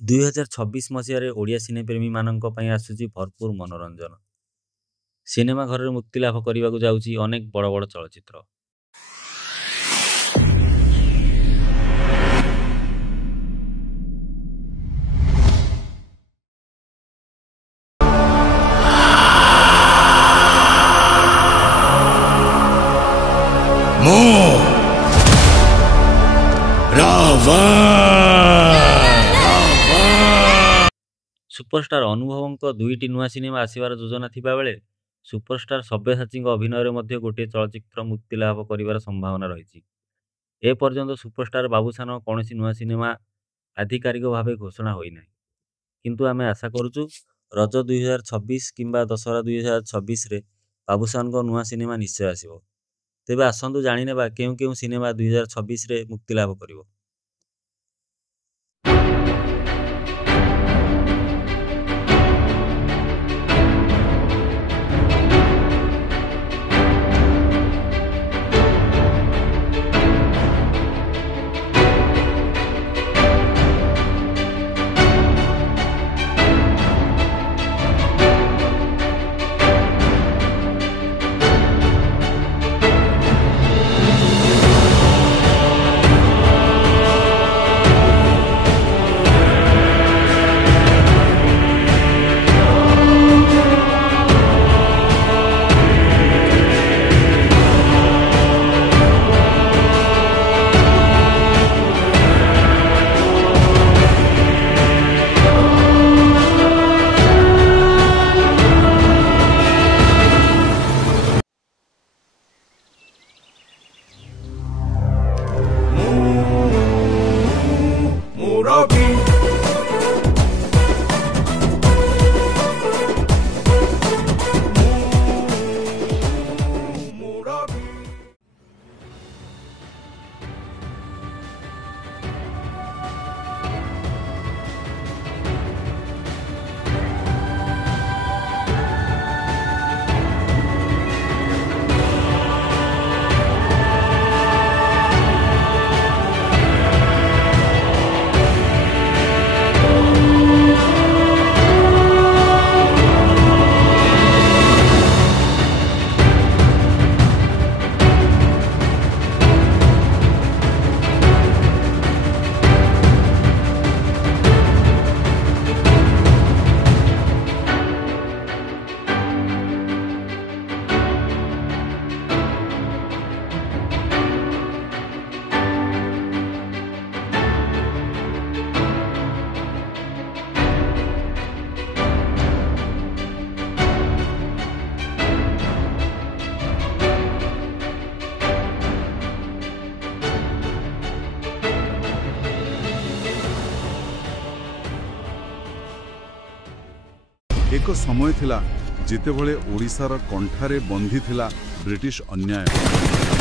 2026 ମସିହାରେ ଓଡ଼ିଆ ସିନେପ୍ରେମୀ ମାନଙ୍କ ପାଇଁ ଆସୁଛି ଭରପୁର ମନୋରଞ୍ଜନ। ସିନେମା ଘରରେ ମୁକ୍ତି ଲାଭ କରିବାକୁ ଯାଉଛି ଅନେକ ବଡ଼ ବଡ଼ ଚଳଚ୍ଚିତ୍ର। ସୁପରଷ୍ଟାର ଅନୁଭବଙ୍କ 2ଟି ନୂଆ ସିନେମା ଆସିବାର ଯୋଜନା ଥିବା ବେଳେ ସୁପରଷ୍ଟାର ସବ୍ୟସାଚୀଙ୍କ ଅଭିନୟରେ ମଧ୍ୟ ଗୋଟିଏ ଚଳଚ୍ଚିତ୍ର ମୁକ୍ତି ଲାଭ କରିବାର ସମ୍ଭାବନା ରହିଛି। ଏପର୍ଯ୍ୟନ୍ତ ସୁପରଷ୍ଟାର ବାବୁସାନ କୌଣସି ନୂଆ ସିନେମା ଆଧିକାରିକ ଭାବେ ଘୋଷଣା ହୋଇନାହିଁ, କିନ୍ତୁ ଆମେ ଆଶା କରୁଛୁ ରଜ 2026 କିମ୍ବା ଦଶହରା 2026ରେ ବାବୁସାନଙ୍କ ନୂଆ ସିନେମା ନିଶ୍ଚୟ ଆସିବ। ତେବେ ଆସନ୍ତୁ ଜାଣିନେବା କେଉଁ କେଉଁ ସିନେମା 2026ରେ ମୁକ୍ତି ଲାଭ କରିବ। एक समय थिला जितेबले ओडिशार कंठारे बंधी थिला ब्रिटिश अन्याय।